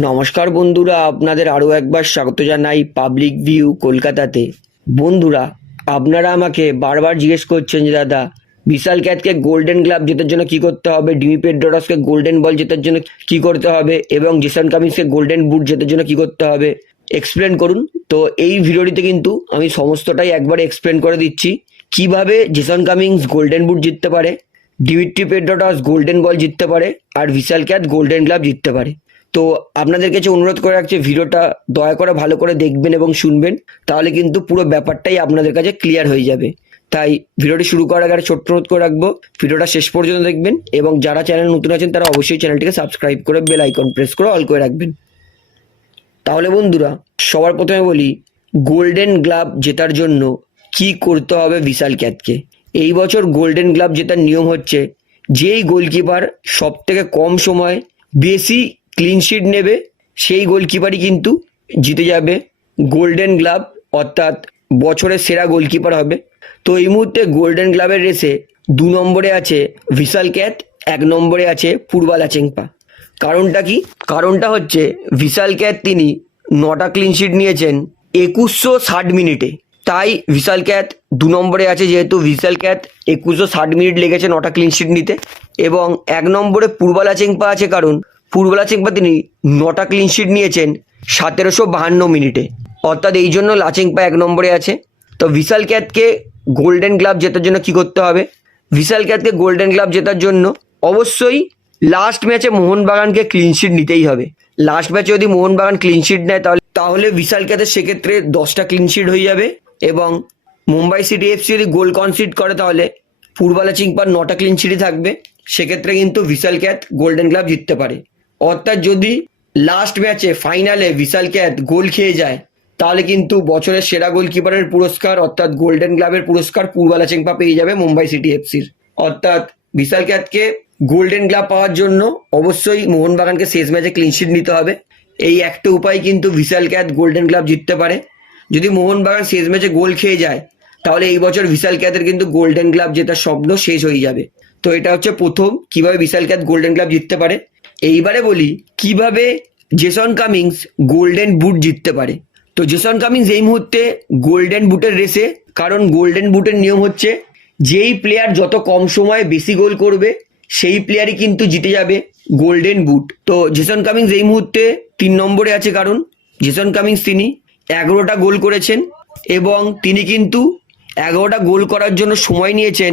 নমস্কার বন্ধুরা, আপনাদের আরও একবার স্বাগত জানাই পাবলিক ভিউ কলকাতাতে। বন্ধুরা, আপনারা আমাকে বারবার জিজ্ঞেস করছেন যে, দাদা, বিশাল ক্যাথকে গোল্ডেন গ্লাভ জেতার জন্য কি করতে হবে? ডিমি পেড্রোডসকে গোল্ডেন বল জেতার জন্য কি করতে হবে? এবং জেসন কামিন্সকে গোল্ডেন বুট জেতার জন্য কি করতে হবে? এক্সপ্লেন করুন। তো এই ভিডিওটিতে কিন্তু আমি সমস্তটাই একবারে এক্সপ্লেন করে দিচ্ছি। কীভাবে জেসন কামিংস গোল্ডেন বুট জিততে পারে ডিমিট্রি পেড্রোডস গোল্ডেন বল জিততে পারে, আর বিশাল ক্যাথ গোল্ডেন গ্লাভ জিততে পারে। তো আপনাদের কাছে অনুরোধ করে রাখছি, ভিডিওটা দয়া করে ভালো করে দেখবেন এবং শুনবেন, তাহলে কিন্তু পুরো ব্যাপারটাই আপনাদের কাছে ক্লিয়ার হয়ে যাবে। তাই ভিডিওটি শুরু করার আগে ছোট্ট অনুরোধ করে রাখব, ভিডিওটা শেষ পর্যন্ত দেখবেন এবং যারা চ্যানেল নতুন আছেন, তারা অবশ্যই চ্যানেলটিকে সাবস্ক্রাইব করে বেল আইকন প্রেস করে অল করে রাখবেন। তাহলে বন্ধুরা, সবার প্রথমে বলি গোল্ডেন গ্লাভ জেতার জন্য কি করতে হবে বিশাল ক্যাটকে? এই বছর গোল্ডেন গ্লাভ জেতার নিয়ম হচ্ছে, যেই গোলকিপার সব থেকে কম সময় বেশি ক্লিন শিট নেবে, সেই গোলকিপারই কিন্তু জিতে যাবে। গোল্ডেন গ্লাভ অর্থাৎ বছরের সেরা গোলকিপার হবে। তো এই মুহূর্তে গোল্ডেন গ্লাভের রেসে দু নম্বরে আছে ভিশাল ক্যাথ এক নম্বরে আছে পূর্বালা চেংপা কারণটা কি? কারণটা হচ্ছে ভিশাল ক্যাথ তিনি নটা ক্লিন শিট নিয়েছেন একুশশো ষাট মিনিটে। তাই ভিশাল ক্যাথ দু নম্বরে আছে যেহেতু ভিশাল ক্যাথ একুশশো ষাট মিনিট লেগেছে নটা ক্লিন শিট নিতে। এবং এক নম্বরে পূর্বালা চেংপা আছে কারণ পূর্বালা চেংপা তিনি নটা ক্লিনশিট নিয়েছেন সতেরোশো বাহান্ন মিনিটে। অর্থাৎ এই জন্য লাচেংপা এক নম্বরে আছে। তো ভিশাল ক্যাথকে গোল্ডেন গ্লাভ জেতার জন্য কি করতে হবে? ভিশাল ক্যাথকে গোল্ডেন গ্লাভ জেতার জন্য অবশ্যই লাস্ট ম্যাচে মোহনবাগানকে ক্লিনশিট নিতেই হবে। লাস্ট ম্যাচে যদি মোহনবাগান ক্লিনশিট নেয় তাহলে তাহলে বিশাল ক্যাথের সেক্ষেত্রে দশটা ক্লিনশিট হয়ে যাবে এবং মুম্বাই সিটি এফসি যদি গোল কনসিড করে তাহলে পূর্বালা চিংপার নটা ক্লিন শিটই থাকবে। সেক্ষেত্রে কিন্তু বিশাল ক্যাথ গোল্ডেন গ্লাভ জিততে পারে। অর্থাৎ যদি লাস্ট ম্যাচে ফাইনালে বিশাল ক্যাট গোল খেয়ে যায়, তাহলে কিন্তু বছরের সেরা গোলকিপারের পুরস্কার, অর্থাৎ গোল্ডেন গ্লাভের পুরস্কার পূর্বালা চেংপা পেয়ে যাবে মুম্বাই সিটি এফসির অর্থাৎ বিশাল ক্যাথকে গোল্ডেন গ্লাভ পাওয়ার জন্য অবশ্যই মোহনবাগানকে শেষ ম্যাচে ক্লিনশিট নিতে হবে। এই একটা উপায় কিন্তু বিশাল ক্যাথ গোল্ডেন গ্লাভ জিততে পারে। যদি মোহনবাগান শেষ ম্যাচে গোল খেয়ে যায়, তাহলে এই বছর বিশাল ক্যাথের কিন্তু গোল্ডেন গ্লাভ জেতার স্বপ্ন শেষ হয়ে যাবে। তো এটা হচ্ছে প্রথম, কীভাবে বিশাল ক্যাথ গোল্ডেন গ্লাভ জিততে পারে। এইবারে বলি, কীভাবে জেসন কামিংস গোল্ডেন বুট জিততে পারে? তো জেসন কামিংস এই মুহূর্তে গোল্ডেন বুটের রেসে কারণ গোল্ডেন বুটের নিয়ম হচ্ছে, যেই প্লেয়ার যত কম সময়ে বেশি গোল করবে, সেই প্লেয়ারই কিন্তু জিতে যাবে গোল্ডেন বুট তো জেসন কামিংস এই মুহূর্তে তিন নম্বরে আছে কারণ জেসন কামিংস তিনি এগারোটা গোল করেছেন এবং তিনি কিন্তু এগারোটা গোল করার জন্য সময় নিয়েছেন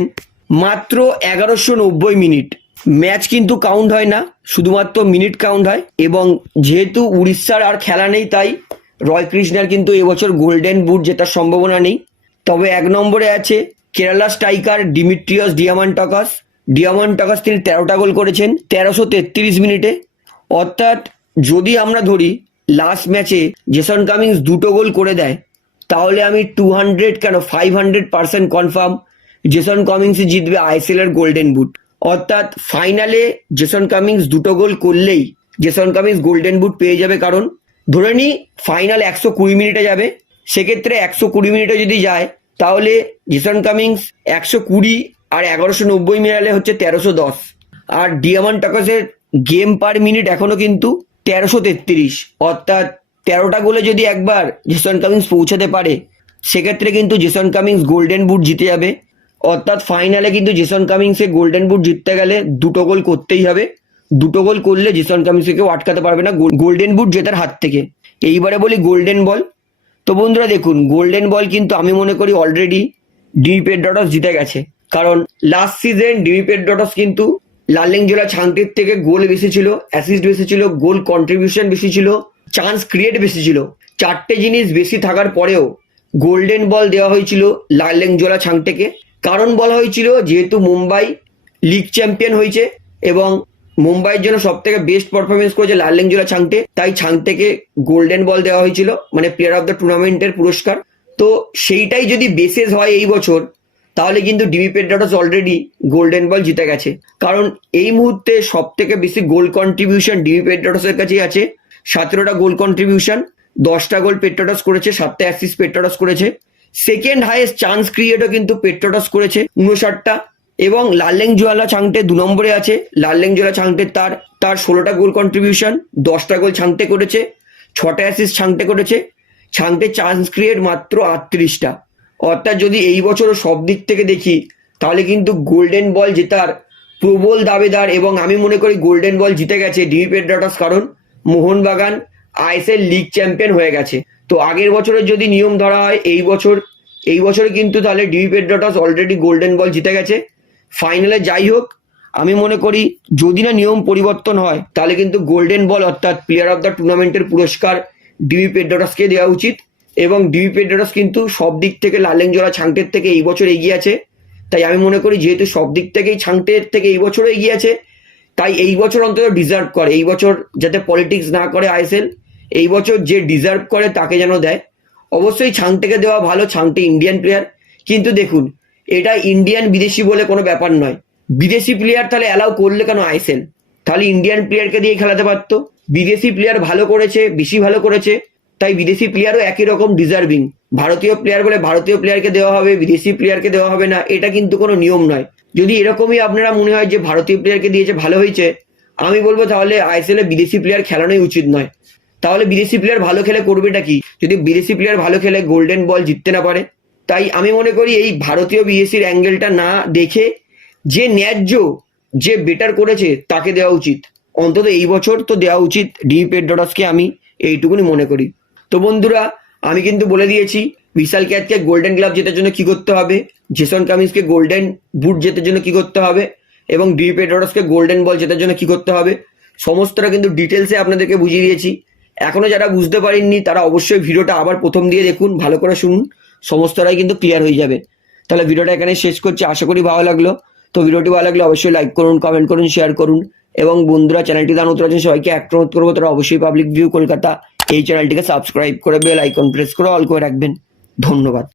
মাত্র এগারোশো নব্বই মিনিট। ম্যাচ কিন্তু কাউন্ট হয় না, শুধুমাত্র মিনিট কাউন্ট হয় এবং যেহেতু উড়িষ্যার আর খেলা নেই তাই রয় কৃষ্ণার কিন্তু এবছর গোল্ডেন বুট জেতার সম্ভাবনা নেই। তবে এক নম্বরে আছে Kerala striker Dimitrios Diamantakos. Diamantakos তিনি তেরোটা গোল করেছেন, তেরোশো তেত্রিশ মিনিটে। অর্থাৎ যদি আমরা ধরি লাস্ট ম্যাচে জেসন কামিংস দুটো গোল করে দেয়, তাহলে আমি টু হান্ড্রেড কেন five hundred percent confirm Jason কামিংসই জিতবে আইএসএল এর গোল্ডেন বুট অর্থাৎ ফাইনালে জেসন কামিংস দুটো গোল করলেই জেসন কামিংস গোল্ডেন বুট পেয়ে যাবে কারণ ধরে নিই ফাইনাল একশো কুড়ি মিনিটে যাবে। সেক্ষেত্রে একশো কুড়ি মিনিটে যদি যায়, তাহলে জেসন কামিংস একশো কুড়ি আর এগারোশো নব্বই মিলালে হচ্ছে তেরোশো দশ। আর ডিয়ামন টাকাসের গেম পার মিনিট এখনও কিন্তু তেরোশো তেত্রিশ। অর্থাৎ তেরোটা গোলে যদি একবার জেসন কামিংস পৌঁছাতে পারে, সেক্ষেত্রে কিন্তু জেসন কামিংস গোল্ডেন বুট জিতে যাবে। অর্থাৎ ফাইনালে কিন্তু জেসন কামিংসে গোল্ডেন বুট জিততে গেলে দুটো গোল করতেই হবে। দুটো গোল করলে জেসন কামিংসকে কেউ আটকাতে পারবে না। গোল্ডেন বুট জেতার হাত থেকে। এইবারে বলি গোল্ডেন বল তো বন্ধুরা দেখুন গোল্ডেন বল কিন্তু আমি মনে করি অলরেডি ডিমি ডটস জিতে গেছে। কারণ লাস্ট সিজন ডিমি ডটস কিন্তু লালেংজোলা ছাংটির থেকে গোল বেশি ছিল অ্যাসিস্ট বেশি ছিল, গোল কন্ট্রিবিউশন বেশি ছিল চান্স ক্রিয়েট বেশি ছিল। চারটে জিনিস বেশি থাকার পরেও গোল্ডেন বল দেওয়া হয়েছিল লালেংজোলা ছাংটেকে কারণ বলা হয়েছিল যেহেতু মুম্বাই লিগ চ্যাম্পিয়ন হয়েছে এবং মুম্বাইয়ের জন্য সব থেকে বেস্ট পারফরমেন্স করেছে লালেংজোলা ছাংটে। তাই ছাংটেকে গোল্ডেন বল দেওয়া হয়েছিল মানে প্লেয়ার অফ দ্য টুর্নামেন্টের পুরস্কার। তো সেইটাই যদি বেসেস হয় এই বছর, তাহলে কিন্তু ডিবি পেড্রাটস অলরেডি গোল্ডেন বল জিতে গেছে। কারণ এই মুহূর্তে সব থেকে বেশি গোল কন্ট্রিবিউশন ডিবি পেড্রাটসের কাছেই আছে। সতেরোটা গোল কন্ট্রিবিউশন দশটা গোল পেট্রোটস করেছে, সাতটা অ্যাসিস পেট্রোটস করেছে। সেকেন্ড হাইয়েস্ট চান্স ক্রিয়েটও কিন্তু পেট্রোটস করেছে, উনষাটটা। এবং লাল্লেং জুয়ালা ছাংটে দু নম্বরে আছে। লাল্লেং জুয়ালা ছাংটে তার তার ষোলোটা গোল কন্ট্রিবিউশন দশটা গোল ছাংটে করেছে, ছটা অ্যাসিস্ট ছাংটে করেছে। ছাংটে চান্স ক্রিয়েট মাত্র আটত্রিশটা। অর্থাৎ যদি এই বছরও সব দিক থেকে দেখি, তাহলে কিন্তু গোল্ডেন বল জেতার প্রবল দাবেদার এবং আমি মনে করি গোল্ডেন বল জিতে গেছে ডিভি পেড্রাটাস কারণ মোহনবাগান আইএসএল লিগ চ্যাম্পিয়ন হয়ে গেছে। তো আগের বছরের যদি নিয়ম ধরা হয়, এই বছর, এই বছরে কিন্তু তাহলে ডিভি পেড্রাটাস অলরেডি গোল্ডেন বল জিতে গেছে। ফাইনালে যাই হোক, আমি মনে করি যদি না নিয়ম পরিবর্তন হয়, তাহলে কিন্তু গোল্ডেন বল অর্থাৎ প্লেয়ার অফ দ্য টুর্নামেন্টের পুরস্কার ডিভি পেড্রাটাসকে দেওয়া উচিত। এবং ডিভি পেড্রাটাস কিন্তু সব দিক থেকে লালেংজোড়া ছাংটের থেকে এই বছর এগিয়ে আছে। তাই আমি মনে করি যেহেতু সব দিক থেকেই ছাংটের থেকে এই বছরও এগিয়ে আছে, তাই এই বছর অন্তত ডিজার্ভ করে। এই বছর যাতে পলিটিক্স না করে আইএসএল এই বছর যে ডিজার্ভ করে তাকে যেন দেয়। অবশ্যই ছাংটেকে দেওয়া ভালো, ছাংটে ইন্ডিয়ান প্লেয়ার কিন্তু দেখুন, এটা ইন্ডিয়ান বিদেশি বলে কোনো ব্যাপার নয়। বিদেশি প্লেয়ার তাহলে অ্যালাউ করলে কেন আইসেন তাহলে ইন্ডিয়ান প্লেয়ারকে দিয়ে খেলাতে পারতো। বিদেশি প্লেয়ার ভালো করেছে, বেশি ভালো করেছে। তাই বিদেশি প্লেয়ারও একই রকম ডিজার্ভিং ভারতীয় প্লেয়ার বলে ভারতীয় প্লেয়ারকে দেওয়া হবে, বিদেশি প্লেয়ারকে দেওয়া হবে না, এটা কিন্তু কোনো নিয়ম নয়। যদি এরকমই আপনারা মনে হয় যে ভারতীয় প্লেয়ারকে দিয়েছে ভালো হয়েছে, আমি বলব তাহলে আইএসএল এ বিদেশি প্লেয়ার খেলানোই উচিত নয়। তাহলে বিদেশি প্লেয়ার ভালো খেলে করবেটা কি? যদি বিদেশি প্লেয়ার ভালো খেলে গোল্ডেন বল জিততে না পারে? তাই আমি মনে করি এই ভারতীয় বিএসসির অ্যাঙ্গেলটা না দেখে যে ন্যায্য, যে বেটার করেছে তাকে দেওয়া উচিত। অন্তত এই বছর তো দেওয়া উচিত ডি পেডরসকে আমি এইটুকুনি মনে করি। তো বন্ধুরা, আমি কিন্তু বলে দিয়েছি, বিশাল ক্যাথকে গোল্ডেন গ্লাভ জেতার জন্য কি করতে হবে? জেসন কামিন্সকে গোল্ডেন বুট জেতার জন্য কি করতে হবে? এবং ডি পেডরসকে গোল্ডেন বল জেতার জন্য কি করতে হবে? সমস্তটা কিন্তু ডিটেলসে আপনাদেরকে বুঝিয়ে দিয়েছি। এখনও যারা বুঝতে পারেননি, তারা অবশ্যই ভিডিওটা আবার প্রথম দিয়ে দেখুন, ভালো করে শুনুন, সমস্তটাই কিন্তু ক্লিয়ার হয়ে যাবে। তাহলে ভিডিওটা এখানে শেষ করছি, আশা করি ভালো লাগল। তো ভিডিওটি ভালো লাগলে অবশ্যই লাইক করুন কমেন্ট করুন শেয়ার করুন, এবং বন্ধুরা চ্যানেলটি দান উত্তর আছেন, সবাইকে একটা অনুরোধ করব, তারা অবশ্যই পাবলিক ভিউ কলকাতা এই চ্যানেলটিকে সাবস্ক্রাইব করে বেল আইকন প্রেস করে অল করে রাখবেন। ধন্যবাদ।